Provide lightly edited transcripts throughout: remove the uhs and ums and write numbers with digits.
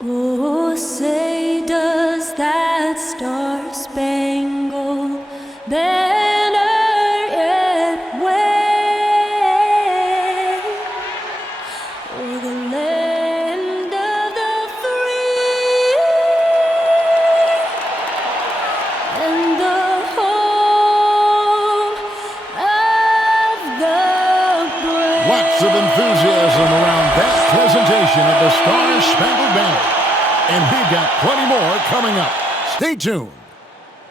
Oh, say does that star-spangled banner yet wave o'er the land of the free and the home of the brave? Lots of enthusiasm around that presentation of the Star-Spangled Banner. And we've got plenty more coming up. Stay tuned.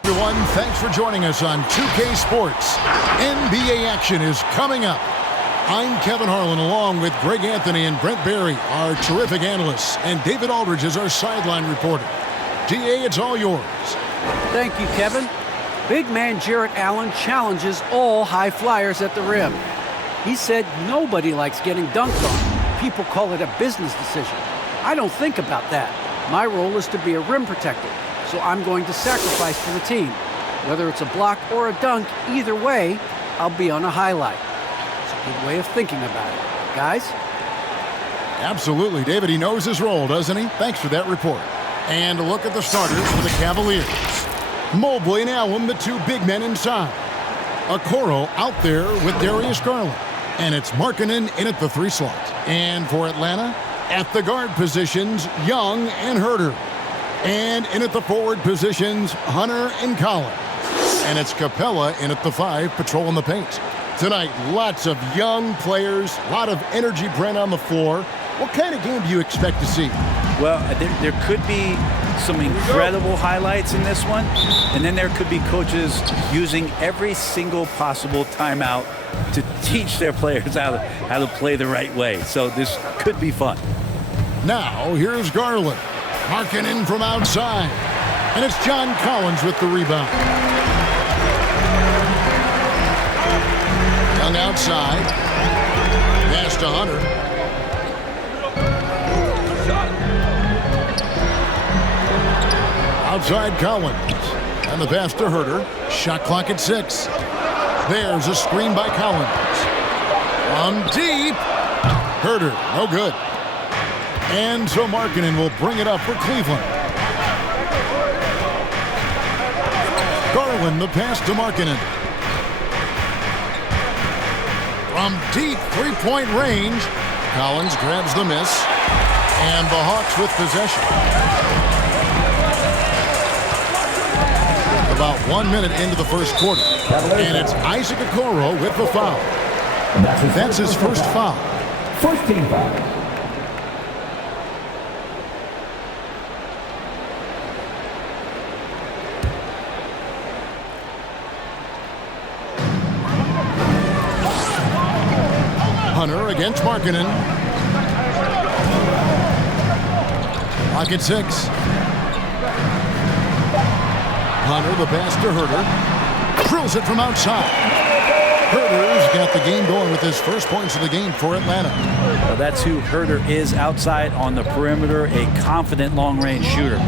Everyone, thanks for joining us on 2K Sports. NBA action is coming up. I'm Kevin Harlan along with Greg Anthony and Brent Barry, our terrific analysts, and David Aldridge is our sideline reporter. DA, it's all yours. Thank you, Kevin. Big man Jarrett Allen challenges all high flyers at the rim. He said nobody likes getting dunked on. People call it a business decision. I don't think about that. My role is to be a rim protector, so I'm going to sacrifice for the team. Whether it's a block or a dunk, either way, I'll be on a highlight. It's a good way of thinking about it. Guys? Absolutely, David. He knows his role, doesn't he? Thanks for that report. And a look at the starters for the Cavaliers. Mobley and Allen, the two big men inside. Okoro out there with Darius Garland. And it's Markkanen in at the 3 slot. And for Atlanta, at the guard positions, Young and Herter. And in at the forward positions, Hunter and Collins. And it's Capella in at the 5, patrolling the paint. Tonight, lots of young players, a lot of energy, Brent, on the floor. What kind of game do you expect to see? Well, there could be some incredible highlights in this one, and then there could be coaches using every single possible timeout to teach their players how to play the right way. So this could be fun. Now, here's Garland. Markkanen from outside. And it's John Collins with the rebound. Young outside. Pass to Hunter. Outside Collins. And the pass to Herter. Shot clock at 6. There's a screen by Collins. From deep. Herter, no good. And so Markkanen will bring it up for Cleveland. Garland, the pass to Markkanen. From deep three-point range, Collins grabs the miss. And the Hawks with possession. About 1 minute into the first quarter. And it's Isaac Okoro with the foul. That's his first foul. First team foul. Hunter against Markkanen. Clock at 6. Hunter, the pass to Herter. Drills it from outside. Herter's got the game going with his first points of the game for Atlanta. Well, that's who Herter is outside on the perimeter, a confident long-range shooter.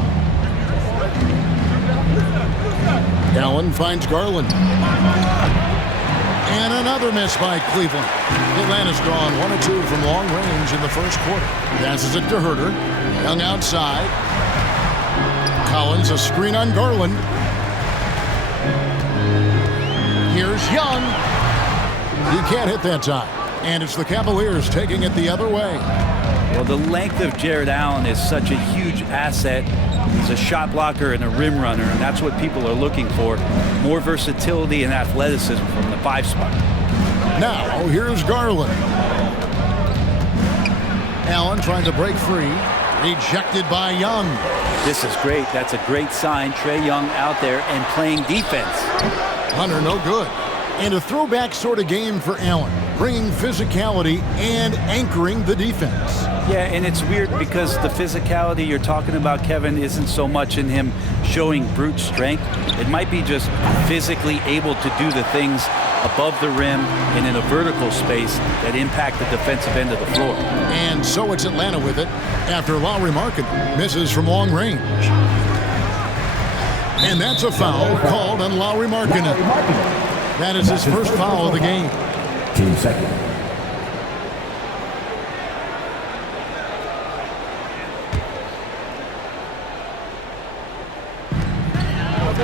Allen finds Garland. And another miss by Cleveland. Atlanta's gone 1 of 2 from long range in the first quarter. Passes it to Herter. Young outside. Collins, a screen on Garland. Here's Young. You can't hit that time. And it's the Cavaliers taking it the other way. Well, the length of Jarrett Allen is such a huge asset. He's a shot blocker and a rim runner, and that's what people are looking for. More versatility and athleticism from the 5 spot. Now, here's Garland. Allen trying to break free. Rejected by Young. This is great. That's a great sign. Trae Young out there and playing defense. Hunter, no good. And a throwback sort of game for Allen, bringing physicality and anchoring the defense. Yeah, and it's weird because the physicality you're talking about, Kevin, isn't so much in him showing brute strength. It might be just physically able to do the things above the rim and in a vertical space that impact the defensive end of the floor. And so it's Atlanta with it after Lauri Markkanen misses from long range. And that's a foul called on Lauri Markkanen. That is his first foul of the game. Team second.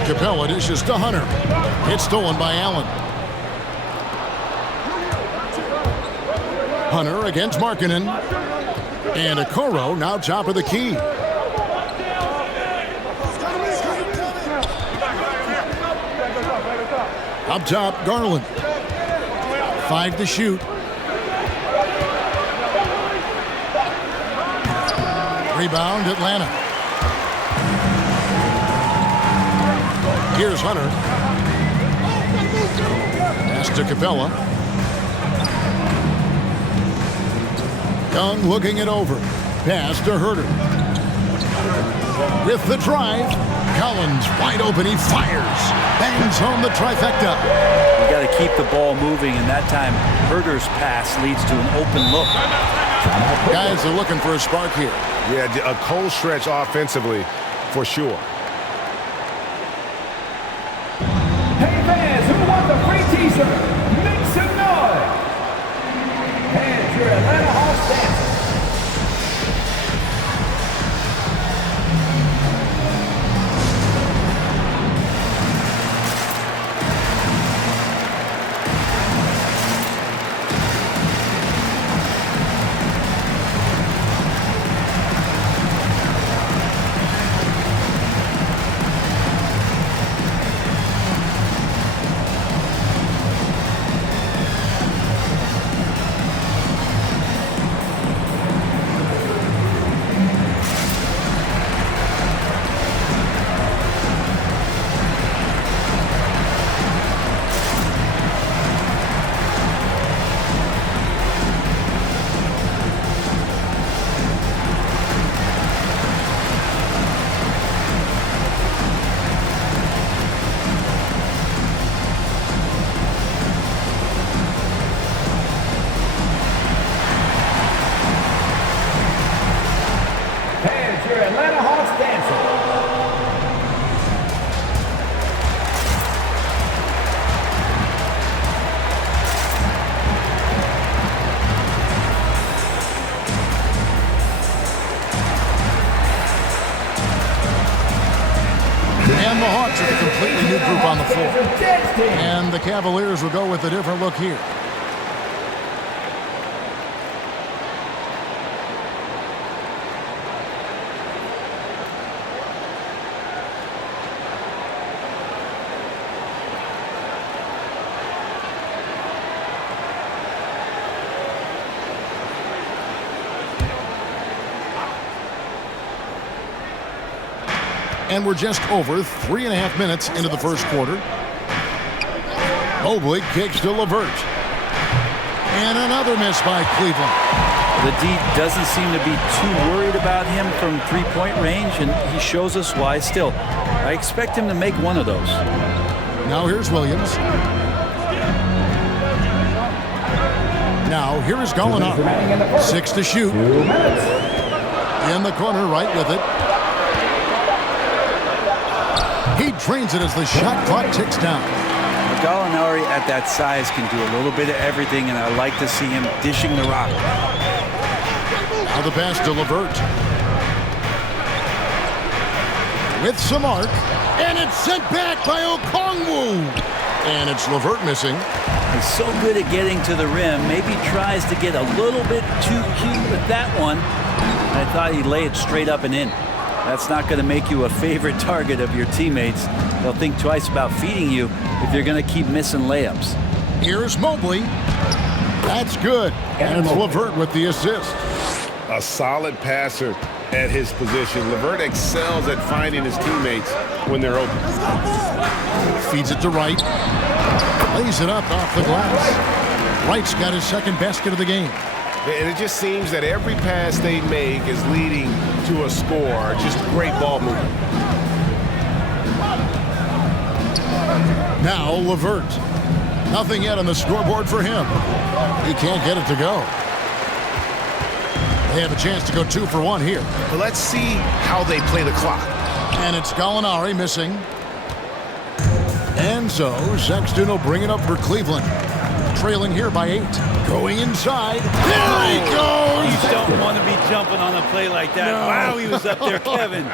Capella dishes to Hunter. It's stolen by Allen. Hunter against Markkanen. And Okoro now top of the key. Up top, Garland. 5 to shoot. Rebound, Atlanta. Here's Hunter. Pass to Capella. Young looking it over. Pass to Herter. With the drive. Collins wide open. He fires. Bangs home the trifecta. You got to keep the ball moving, and that time Herter's pass leads to an open look. Guys are looking for a spark here. Yeah, a cold stretch offensively for sure. Hey fans, who wants a free t-shirt? Make some noise! And your Atlanta Hawks dancer. And the Hawks are a completely new group on the floor. And the Cavaliers will go with a different look here. And we're just over 3.5 minutes into the first quarter. Mobley kicks to LeVert. And another miss by Cleveland. The D doesn't seem to be too worried about him from three-point range, and he shows us why still. I expect him to make one of those. Now here's Williams. Now here is Gallinari. 6 to shoot. In the corner, right with it. He drains it as the shot clock ticks down. Gallinari at that size can do a little bit of everything, and I like to see him dishing the rock. Now the pass to LeVert. With some arc, and it's sent back by Okongwu. And it's LeVert missing. He's so good at getting to the rim. Maybe tries to get a little bit too cute with that one. I thought he'd lay it straight up and in. That's not going to make you a favorite target of your teammates. They'll think twice about feeding you if you're going to keep missing layups. Here's Mobley. That's good. And it's LeVert with the assist. A solid passer at his position. LeVert excels at finding his teammates when they're open. Feeds it to Wright. Lays it up off the glass. Wright's got his second basket of the game. And it just seems that every pass they make is leading to a score. Just great ball movement. Now LeVert. Nothing yet on the scoreboard for him. He can't get it to go. They have a chance to go 2 for 1 here. But let's see how they play the clock. And it's Gallinari missing. And so Sexton will bring it up for Cleveland. Trailing here by 8. Going inside. There he goes! You don't want to be jumping on a play like that. No. Wow, he was up there, Kevin.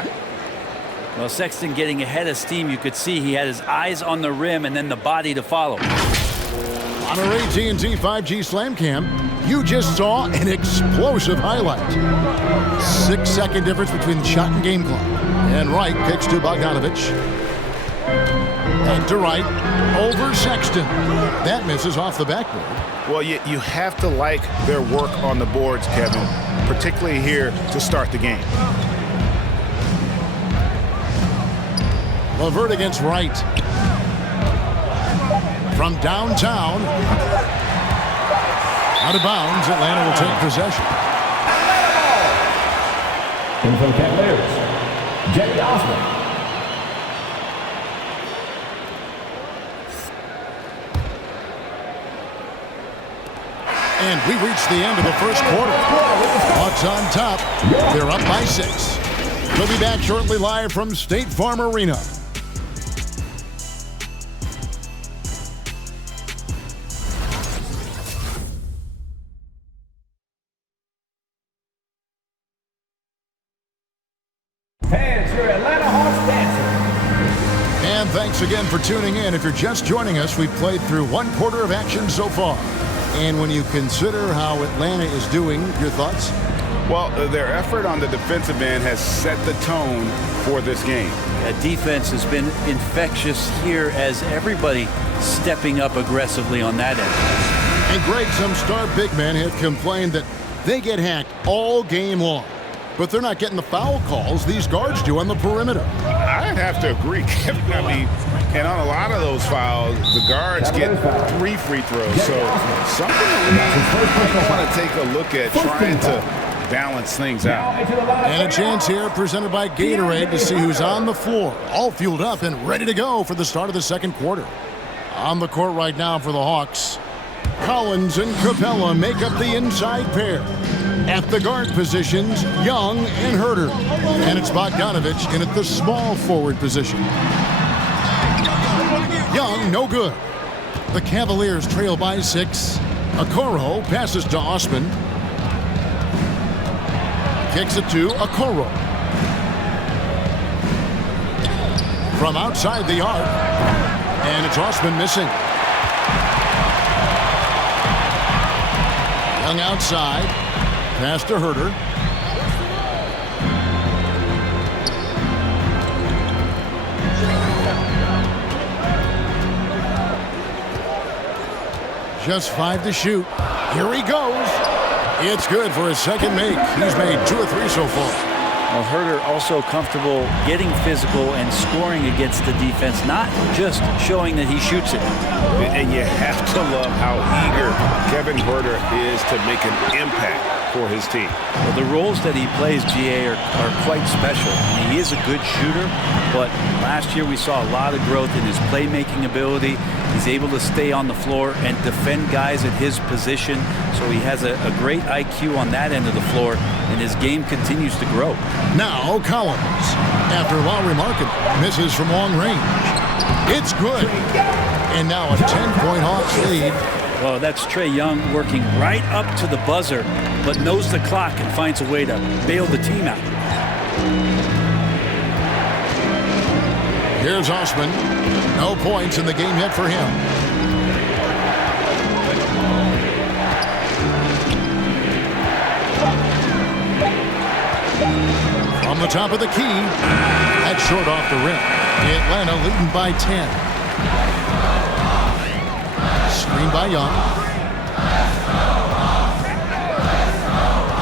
Well, Sexton getting ahead of steam. You could see he had his eyes on the rim and then the body to follow. On our AT&T 5G Slam Cam, you just saw an explosive highlight. 6-second difference between shot and game clock. And Wright kicks to Bogdanovich. And to Wright, over Sexton. That misses off the backboard. Well, you have to like their work on the boards, Kevin, particularly here to start the game. LeVert against Wright. From downtown. Out of bounds, Atlanta will take possession. In for the Cavaliers, Jay Osmond. And we reach the end of the first quarter. Hawks on top. They're up by 6. We'll be back shortly live from State Farm Arena. Fans, your Atlanta Hawks dancing. And thanks again for tuning in. If you're just joining us, we've played through 1 quarter of action so far. And when you consider how Atlanta is doing, your thoughts? Well, their effort on the defensive end has set the tone for this game. Defense has been infectious here as everybody stepping up aggressively on that end. And Greg, some star big men have complained that they get hacked all game long. But they're not getting the foul calls these guards do on the perimeter. I'd have to agree, Kevin. I mean, and on a lot of those fouls, the guards get 3 free throws. So something that we want to take a look at trying to balance things out. And a chance here presented by Gatorade to see who's on the floor, all fueled up and ready to go for the start of the second quarter. On the court right now for the Hawks, Collins and Capella make up the inside pair. At the guard positions, Young and Herter. And it's Bogdanovich in at the small forward position. Young, no good. The Cavaliers trail by 6. Okoro passes to Osman. Kicks it to Okoro. From outside the arc. And it's Osman missing. Young outside. Pass to Herter. Just 5 to shoot. Here he goes. It's good for his second make. He's made 2 or 3 so far. Well, Herter also comfortable getting physical and scoring against the defense, not just showing that he shoots it. And you have to love how eager Kevin Herter is to make an impact for his team. Well, the roles that he plays, GA, are quite special. I mean, he is a good shooter, but last year we saw a lot of growth in his playmaking ability. He's able to stay on the floor and defend guys at his position, so he has a great IQ on that end of the floor, and his game continues to grow. Now Collins, after Lowry Market misses from long range. It's good. And now a 10-point Hawks lead. Well, that's Trae Young working right up to the buzzer, but knows the clock and finds a way to bail the team out. Here's Osman. No points in the game yet for him. From the top of the key. That's short off the rim. Atlanta leading by 10. Screen by Young.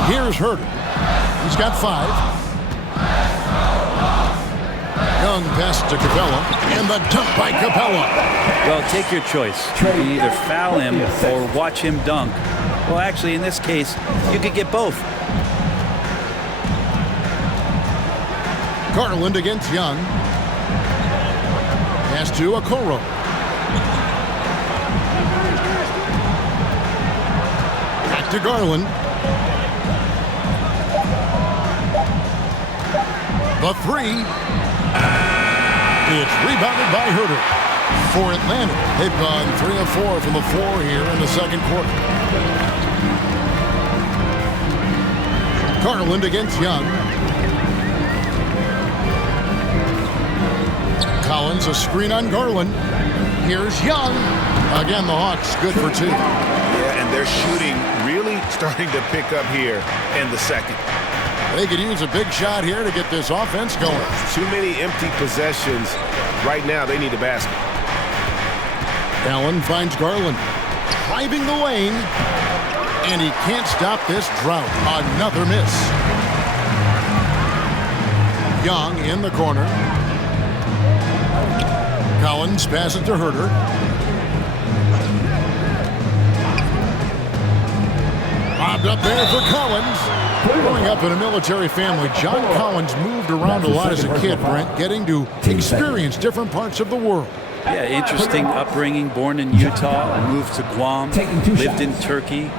Here's Herter. He's got 5. Young pass to Capella, and the dunk by Capella. Well, take your choice. You can either foul him or watch him dunk. Well, actually, in this case, you could get both. Garland against Young. Pass to Okoro. Back to Garland. The 3. It's rebounded by Herter. For Atlanta, they've gone 3 of 4 from the floor here in the second quarter. Garland against Young. runs a screen on Garland. Here's Young. Again, the Hawks good for 2. Yeah, and they're shooting really starting to pick up here in the second. They could use a big shot here to get this offense going. Too many empty possessions. Right now, they need a basket. Allen finds Garland. Driving the lane. And he can't stop this drought. Another miss. Young in the corner. Collins passes to Herter. Bobbed up there for Collins. Growing up in a military family, John Collins moved around a lot as a kid, Brent, getting to experience different parts of the world. Yeah, interesting upbringing. Born in Utah, moved to Guam, lived in Turkey,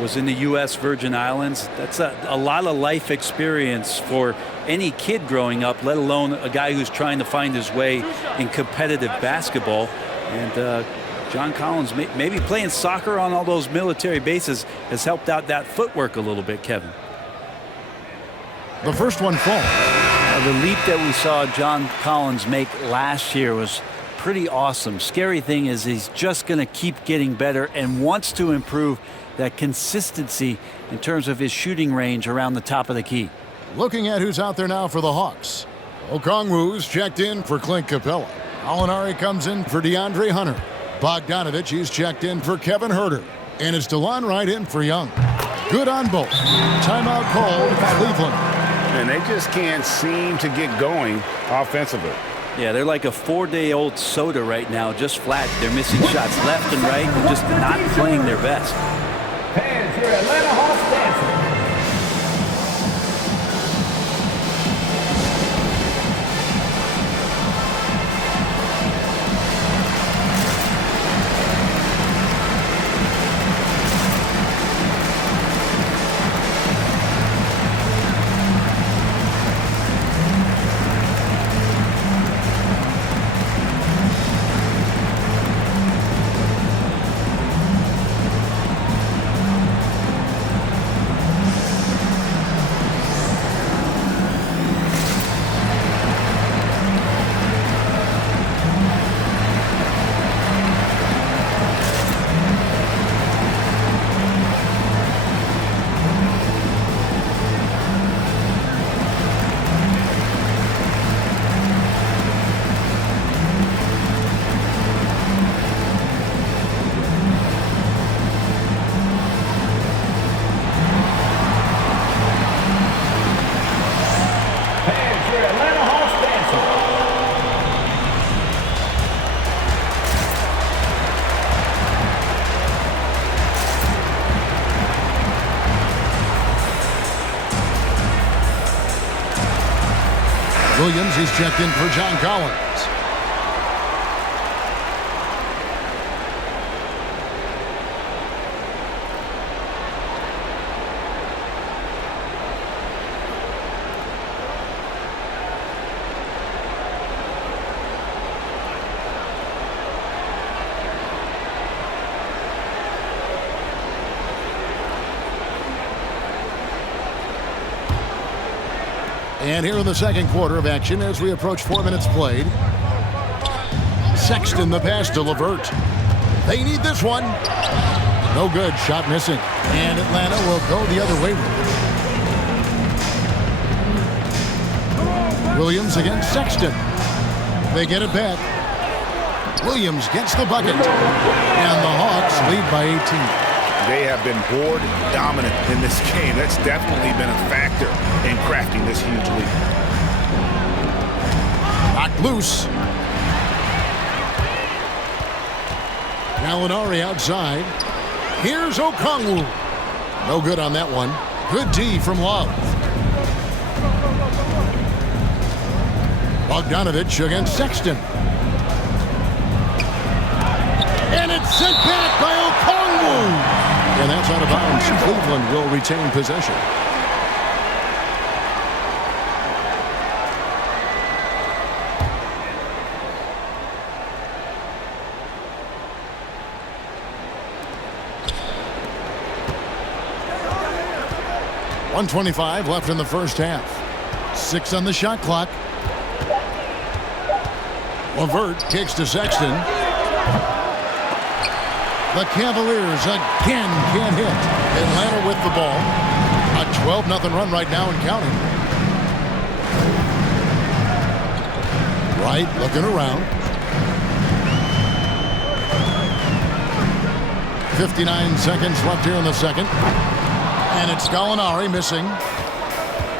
was in the U.S. Virgin Islands. That's a lot of life experience for any kid growing up, let alone a guy who's trying to find his way in competitive basketball. And John Collins, maybe playing soccer on all those military bases has helped out that footwork a little bit, Kevin. The first one falls. The leap that we saw John Collins make last year was pretty awesome. Scary thing is he's just going to keep getting better and wants to improve that consistency in terms of his shooting range around the top of the key. Looking at who's out there now for the Hawks. Okongwu's checked in for Clint Capella. Alinari comes in for DeAndre Hunter. Bogdanovich, he's checked in for Kevin Herter. And it's DeLon Wright in for Young. Good on both. Timeout called Cleveland. And they just can't seem to get going offensively. Yeah, they're like a 4-day-old soda right now, just flat. They're missing shots left and right and just not playing their best. Fans, your Atlanta Hawks dancing. Williams, he's checked in for John Collins. And here in the second quarter of action as we approach 4 minutes played. Sexton the pass to LeVert. They need this one. No good. Shot missing. And Atlanta will go the other way with it. Williams against Sexton. They get it back. Williams gets the bucket. And the Hawks lead by 18. They have been board dominant in this game. That's definitely been a factor in crafting this huge lead. Knocked loose. Alinari outside. Here's Okongwu. No good on that one. Good D from Love. Bogdanovich against Sexton. And it's sent back by Okongwu. And that's out of bounds. Cleveland will retain possession. .125 left in the first half. 6 on the shot clock. Levert kicks to Sexton. The Cavaliers again can't hit. Atlanta with the ball. A 12-0 run right now and counting. Wright looking around. 59 seconds left here in the second. And it's Gallinari missing.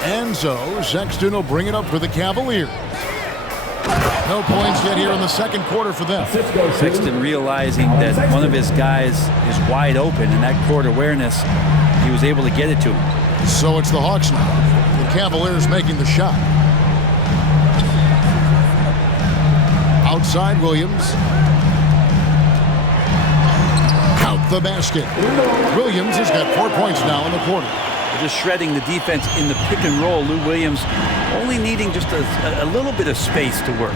And so Sexton will bring it up for the Cavaliers. No points yet here in the second quarter for them. Sexton realizing that one of his guys is wide open, and that court awareness, he was able to get it to him. So it's the Hawks now. The Cavaliers making the shot. Outside Williams. Out the basket. Williams has got 4 points now in the quarter. Just shredding the defense in the pick and roll. Lou Williams only needing just a little bit of space to work.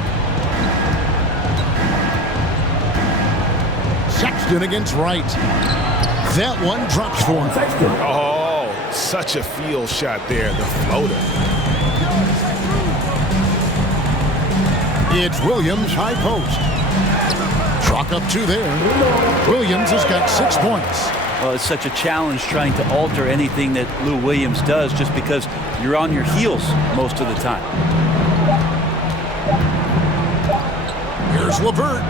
Sexton against Wright. That one drops for him. Oh, such a field shot there, the floater. It's Williams, high post. Chalk up 2 there. Williams has got 6 points. Well, it's such a challenge trying to alter anything that Lou Williams does just because you're on your heels most of the time. Here's Levert.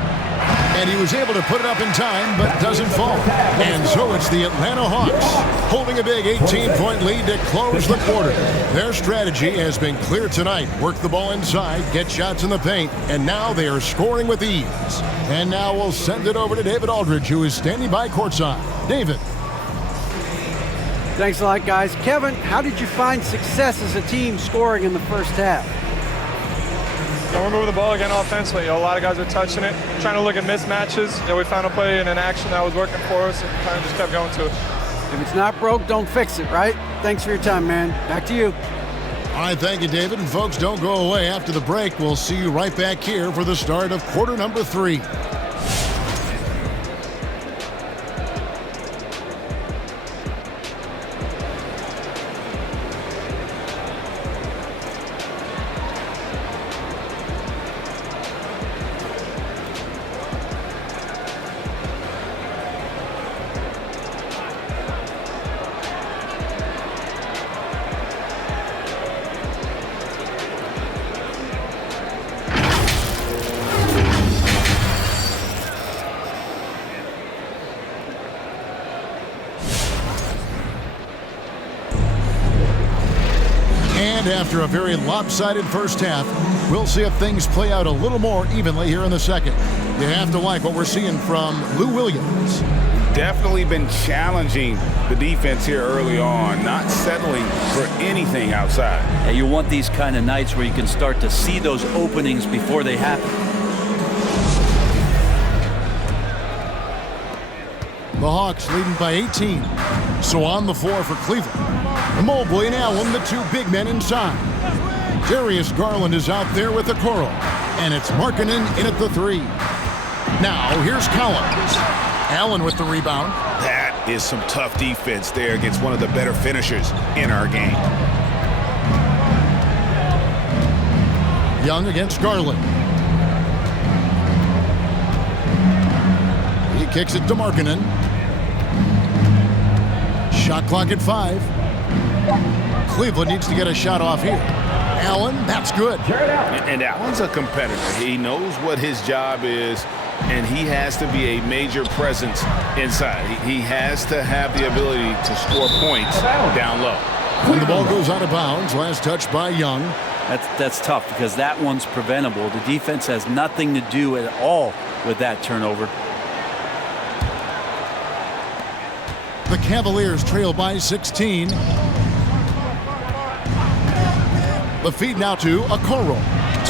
And he was able to put it up in time, but doesn't fall. And so it's the Atlanta Hawks holding a big 18-point lead to close the quarter. Their strategy has been clear tonight. Work the ball inside, get shots in the paint, and now they are scoring with ease. And now we'll send it over to David Aldridge, who is standing by courtside. David. Thanks a lot, guys. Kevin, how did you find success as a team scoring in the first half? We're moving the ball again offensively. A lot of guys are touching it, trying to look at mismatches. We found a play in an action that was working for us and kind of just kept going to it. If it's not broke, don't fix it, right? Thanks for your time, man. Back to you. All right, thank you, David. And folks, don't go away. After the break, we'll see you right back here for the start of quarter number 3. And after a very lopsided first half, we'll see if things play out a little more evenly here in the second. You have to like what we're seeing from Lou Williams. Definitely been challenging the defense here early on, not settling for anything outside. Yeah, you want these kind of nights where you can start to see those openings before they happen. The Hawks leading by 18. So on the floor for Cleveland. Mobley and Allen, the 2 big men inside. Darius Garland is out there with the Okoro. And it's Markkanen in at the 3. Now here's Collins. Allen with the rebound. That is some tough defense there against one of the better finishers in our game. Young against Garland. He kicks it to Markkanen. Shot clock at 5. Cleveland needs to get a shot off here. Allen, that's good. And Allen's a competitor. He knows what his job is, and he has to be a major presence inside. He has to have the ability to score points down low. And the ball goes out of bounds. Last touch by Young. That's tough because that one's preventable. The defense has nothing to do at all with that turnover. The Cavaliers trail by 16. The feed now to Okoro.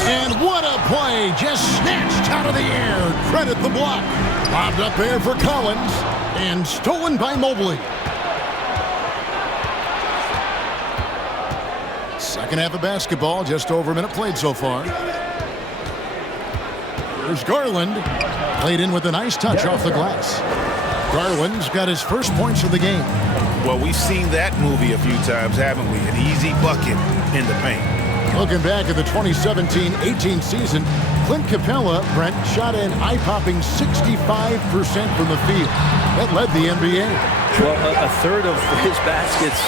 And what a play! Just snatched out of the air. Credit the block. Bobbed up there for Collins. And stolen by Mobley. Second half of basketball. Just over a minute played so far. Here's Garland. Played in with a nice touch off the glass. Garland's got his first points of the game. Well, we've seen that movie a few times, haven't we? An easy bucket in the paint. Looking back at the 2017-18 season, Clint Capella, Brent, shot an eye-popping 65% from the field. That led the NBA. Well, a third of his baskets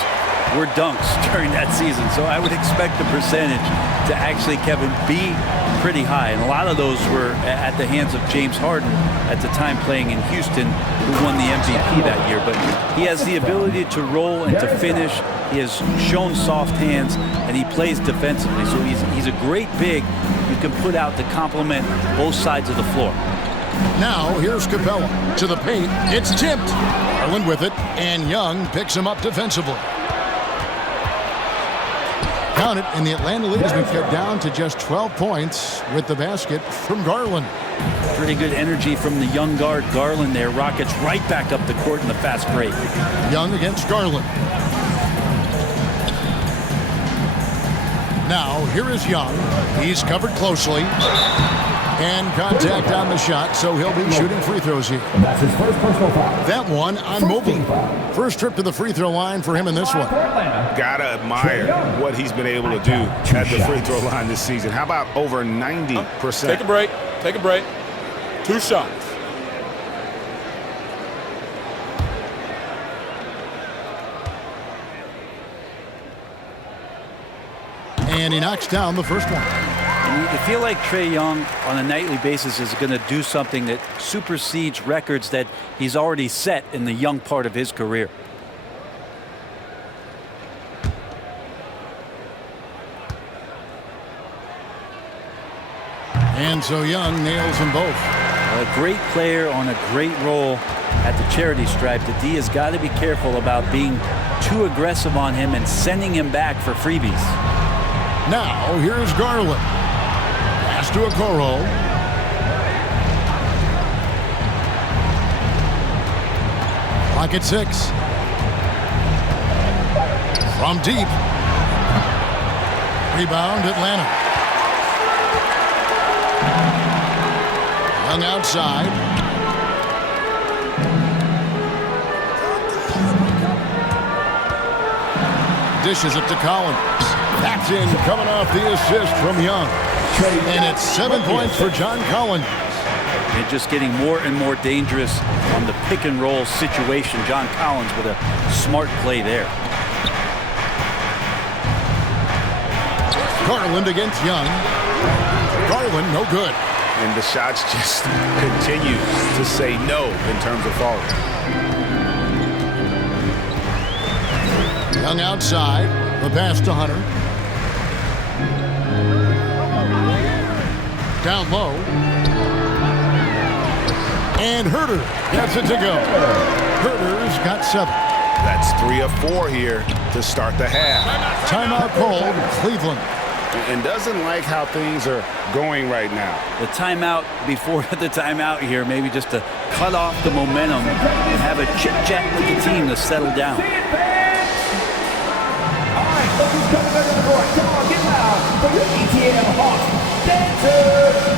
were dunks during that season, so I would expect the percentage to actually, Kevin, be pretty high. And a lot of those were at the hands of James Harden at the time playing in Houston, who won the MVP that year. But he has the ability to roll and to finish. He has shown soft hands, and he plays defensively. So he's a great big you can put out to complement both sides of the floor. Now, here's Capella to the paint. It's tipped. Garland with it, and Young picks him up defensively. Count it, and the Atlanta lead has been cut down to just 12 points with the basket from Garland. Pretty good energy from the young guard Garland there. Rockets right back up the court in the fast break. Young against Garland. Now, here is Young. He's covered closely. And contact on the shot, so he'll be shooting free throws here. That's his first personal foul. That one on Mobley. First trip to the free throw line for him in this one. Gotta admire what he's been able to do at the free throw line this season. How about over 90%? Take a break. Take a break. 2 shots. And he knocks down the first one. You feel like Trae Young on a nightly basis is going to do something that supersedes records that he's already set in the young part of his career. And so Young nails them both. A great player on a great role at the charity stripe. The D has got to be careful about being too aggressive on him and sending him back for freebies. Now, here's Garland. Pass to Okoro. Clock at 6. From deep. Rebound, Atlanta. Young outside. Dishes it to Collins. That's in, coming off the assist from Young. And it's 7 points for John Collins. And just getting more and more dangerous on the pick and roll situation. John Collins with a smart play there. Garland against Young. Garland, no good. And the shots just continue to say no in terms of falling. Young outside. The pass to Hunter. Down low. And Herter gets it to go. Herter's got 7. That's 3 of 4 here to start the half. Timeout called Cleveland. And doesn't like how things are going right now. The timeout before the timeout here, maybe just to cut off the momentum and have a chit-chat with the team to settle down. All right, look who's coming back on the court. Come on, get loud for your ETL Hawks dancers.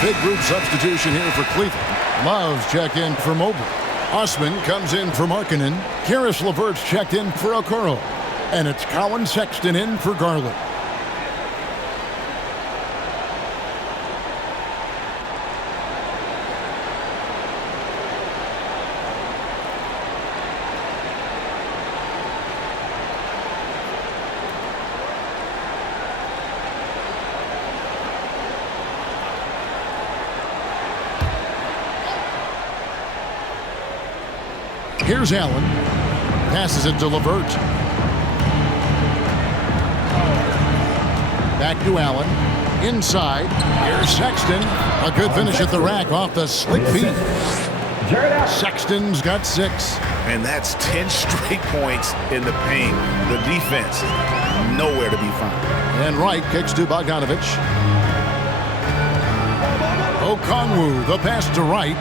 Big group substitution here for Cleveland. Love's checked in for Mobley. Osman comes in for Markkanen. Karis LeVert's checked in for Okoro. And it's Colin Sexton in for Garland. Here's Allen. Passes it to Levert. Back to Allen. Inside. Here's Sexton. A good finish at the rack off the slick feet. Sexton's got 6. And that's 10 straight points in the paint. The defense, nowhere to be found. And Wright kicks to Bogdanovich. Okongwu, the pass to Wright.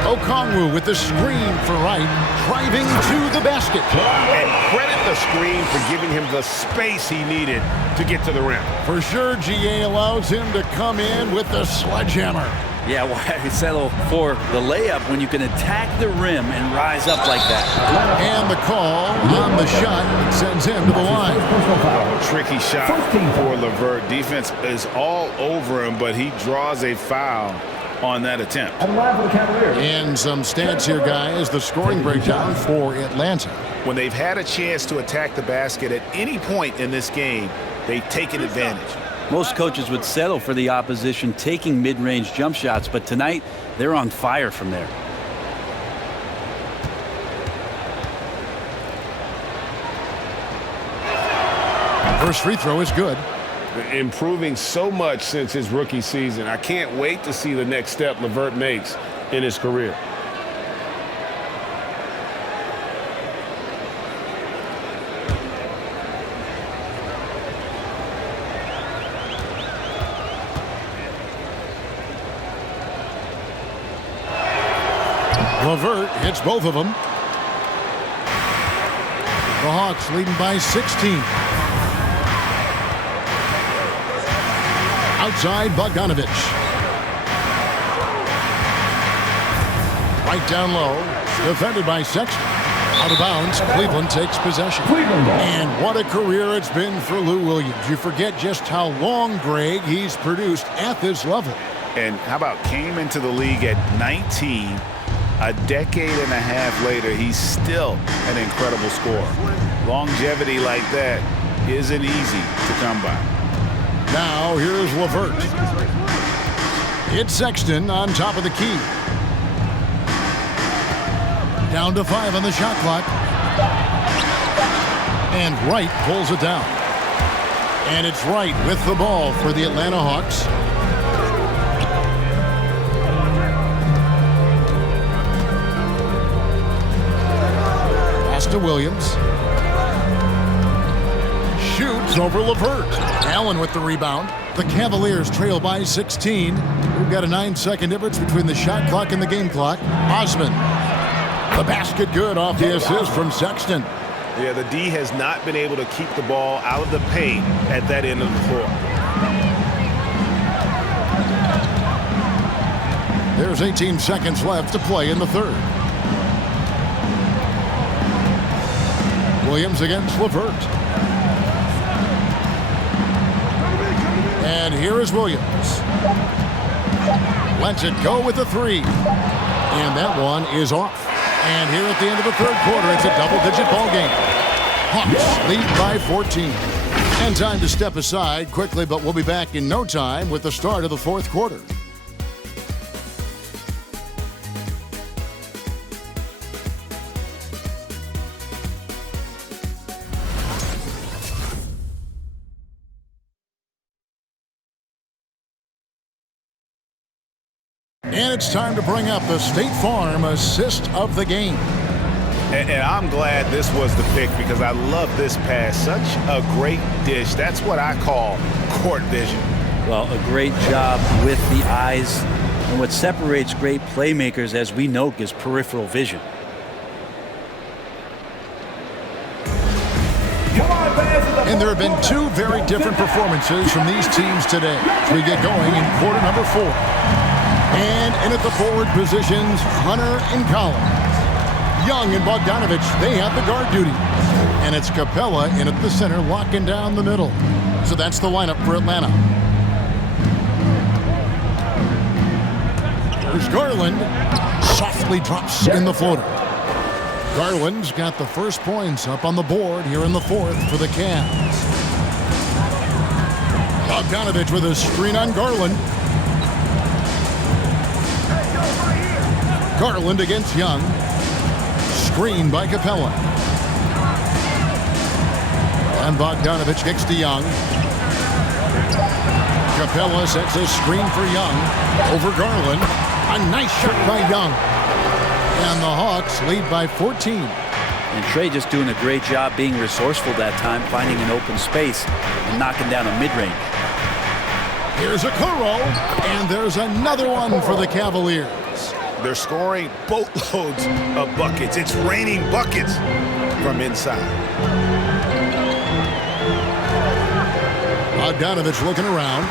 Okongwu with the screen for Wright, driving to the basket. And credit the screen for giving him the space he needed to get to the rim. For sure, GA allows him to come in with the sledgehammer. Yeah, why settle for the layup when you can attack the rim and rise up like that? And the call on the shot that sends him to the line. Tricky shot for Levert. Defense is all over him, but he draws a foul on that attempt. And some stats here, guys. The scoring breakdown for Atlanta. When they've had a chance to attack the basket at any point in this game, they've taken advantage. Most coaches would settle for the opposition taking mid-range jump shots, but tonight they're on fire from there. First free throw is good. Improving so much since his rookie season. I can't wait to see the next step Levert makes in his career. Levert hits both of them. The Hawks leading by 16. Outside, Bogdanovich. Right down low. Defended by Sexton. Out of bounds. Cleveland takes possession. And what a career it's been for Lou Williams. You forget just how long, Greg, he's produced at this level. And how about came into the league at 19. A decade and a half later, he's still an incredible scorer. Longevity like that isn't easy to come by. Now here's Levert. It's Sexton on top of the key. Down to 5 on the shot clock. And Wright pulls it down. And it's Wright with the ball for the Atlanta Hawks. Pass to Williams. Shoots over Levert. Allen with the rebound. The Cavaliers trail by 16. We've got a 9-second difference between the shot clock and the game clock. Osman. The basket good off the assist from Sexton. Yeah, the D has not been able to keep the ball out of the paint at that end of the floor. There's 18 seconds left to play in the third. Williams against Levert. And here is Williams. Lets it go with the 3. And that one is off. And here at the end of the third quarter, it's a double-digit ball game. Hawks lead by 14. And time to step aside quickly, but we'll be back in no time with the start of the fourth quarter. And it's time to bring up the State Farm assist of the game. And I'm glad this was the pick because I love this pass. Such a great dish. That's what I call court vision. Well, a great job with the eyes. And what separates great playmakers, as we know, is peripheral vision. And there have been 2 very different performances from these teams today as we get going in quarter number 4. And in at the forward positions, Hunter and Collins. Young and Bogdanovich, they have the guard duty. And it's Capella in at the center, locking down the middle. So that's the lineup for Atlanta. There's Garland. Softly drops in the floater. Garland's got the first points up on the board here in the fourth for the Cavs. Bogdanovich with a screen on Garland. Garland against Young. screen by Capella. And Bogdanovich kicks to Young. Capella sets a screen for Young. Over Garland. A nice shot by Young. And the Hawks lead by 14. And Trey just doing a great job being resourceful that time, finding an open space and knocking down a mid-range. Here's a Kuro, and there's another one for the Cavaliers. They're scoring boatloads of buckets. It's raining buckets from inside. Bogdanovich looking around.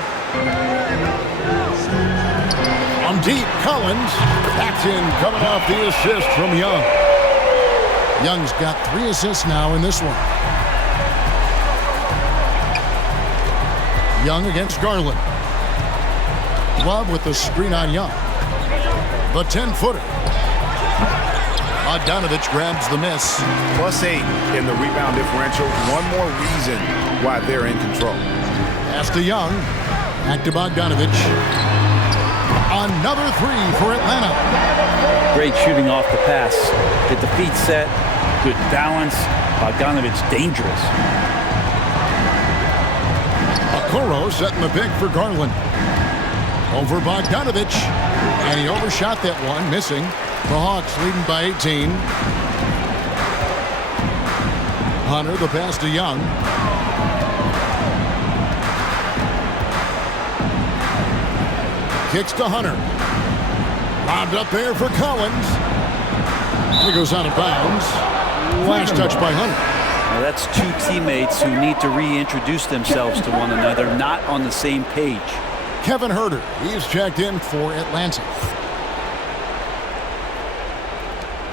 From deep, Collins. That's in, coming off the assist from Young. Young's got 3 assists now in this one. Young against Garland. Love with the screen on Young. The 10-footer. Bogdanovich grabs the miss. +8 in the rebound differential. One more reason why they're in control. Pass to Young. Back to Bogdanovich. Another 3 for Atlanta. Great shooting off the pass. Get the feet set. Good balance. Bogdanovich dangerous. Okoro setting the pick for Garland. Over Bogdanovich. And he overshot that one, missing. The Hawks leading by 18. Hunter, the pass to Young. Kicks to Hunter. Lobbed up there for Collins. He goes out of bounds. Last touch by Hunter. Now that's 2 teammates who need to reintroduce themselves to one another, not on the same page. Kevin Huerter, he's checked in for Atlanta.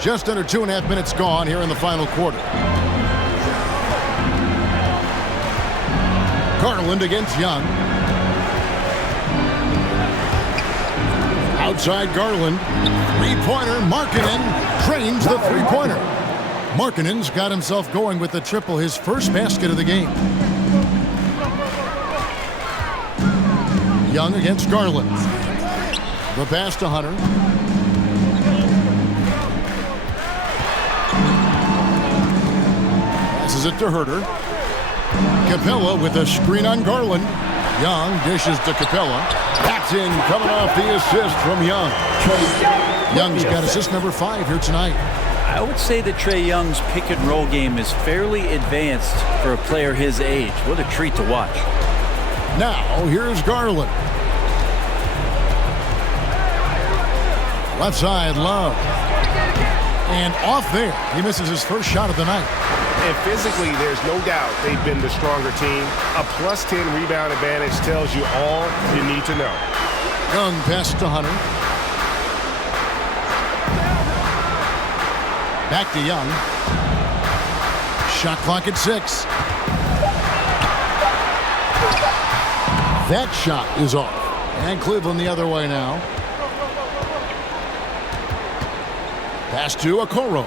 Just under 2.5 minutes gone here in the final quarter. Garland against Young. Outside Garland. Three-pointer. Markkanen drains the three-pointer. Markkanen's got himself going with the triple, his first basket of the game. Young against Garland. The pass to Hunter. Passes it to Huerter. Capella with a screen on Garland. Young dishes to Capella. That's in, coming off the assist from Young. Young's got assist number 5 here tonight. I would say that Trae Young's pick and roll game is fairly advanced for a player his age. What a treat to watch. Now, here's Garland. Left side, Love. And off there. He misses his first shot of the night. And physically, there's no doubt they've been the stronger team. A +10 rebound advantage tells you all you need to know. Young pass to Hunter. Back to Young. Shot clock at 6. That shot is off. And Cleveland the other way now. Pass to Okoro.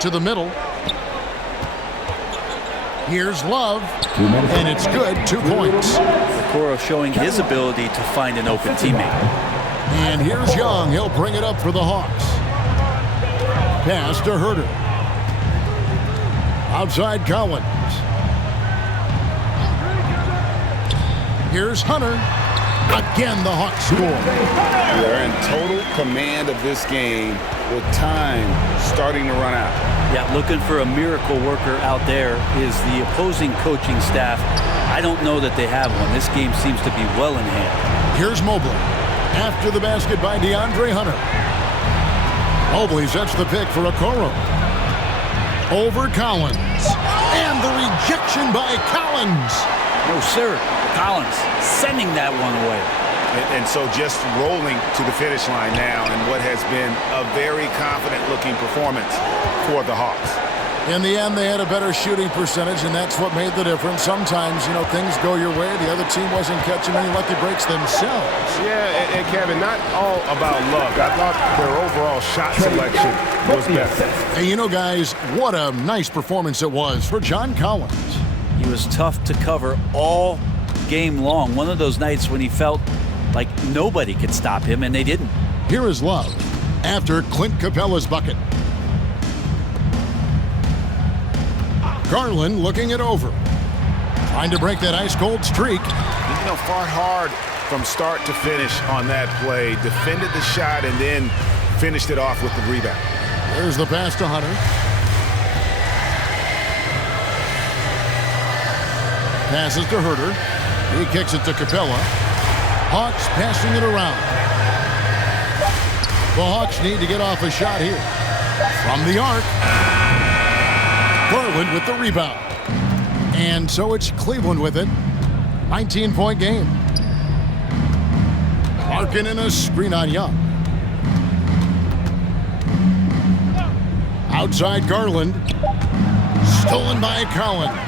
To the middle. Here's Love. And it's good. 2 points. Okoro showing his ability to find an open teammate. And here's Young. He'll bring it up for the Hawks. Pass to Huerter. Outside Collins. Here's Hunter. Again, the Hawks score. They're in total command of this game with time starting to run out. Yeah, looking for a miracle worker out there is the opposing coaching staff. I don't know that they have one. This game seems to be well in hand. Here's Mobley. After the basket by DeAndre Hunter. Mobley sets the pick for Okoro. Over Collins. And the rejection by Collins. No, sir. Collins sending that one away. And so just rolling to the finish line now in what has been a very confident-looking performance for the Hawks. In the end, they had a better shooting percentage, and that's what made the difference. Sometimes, you know, things go your way. The other team wasn't catching any lucky breaks themselves. Yeah, and Kevin, not all about luck. I thought their overall shot selection was better. Hey, you know, guys, what a nice performance it was for John Collins. He was tough to cover all game long. One of those nights when he felt like nobody could stop him, and they didn't. Here is Love. after Clint Capella's bucket. Garland looking it over. Trying to break that ice-cold streak. You know, fought hard from start to finish on that play. Defended the shot and then finished it off with the rebound. There's the pass to Hunter. Passes to Herter. He kicks it to Capella. Hawks passing it around. The Hawks need to get off a shot here. From the arc. Garland with the rebound. And so it's Cleveland with it. 19-point game. Larkin in a screen on Young. Outside Garland. Stolen by Collins.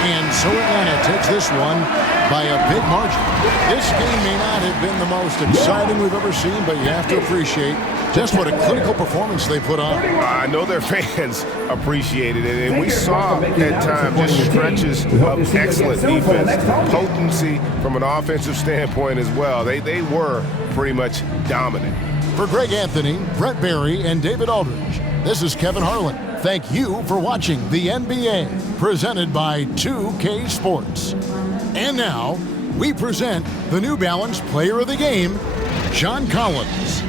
And so Atlanta takes this one by a big margin. This game may not have been the most exciting we've ever seen, but you have to appreciate just what a clinical performance they put on. I know their fans appreciated it, and we saw at times just stretches of excellent defense, potency from an offensive standpoint as well. They were pretty much dominant. For Greg Anthony, Brett Barry, and David Aldridge, this is Kevin Harlan. Thank you for watching the NBA, presented by 2K Sports. And now, we present the New Balance Player of the Game, John Collins.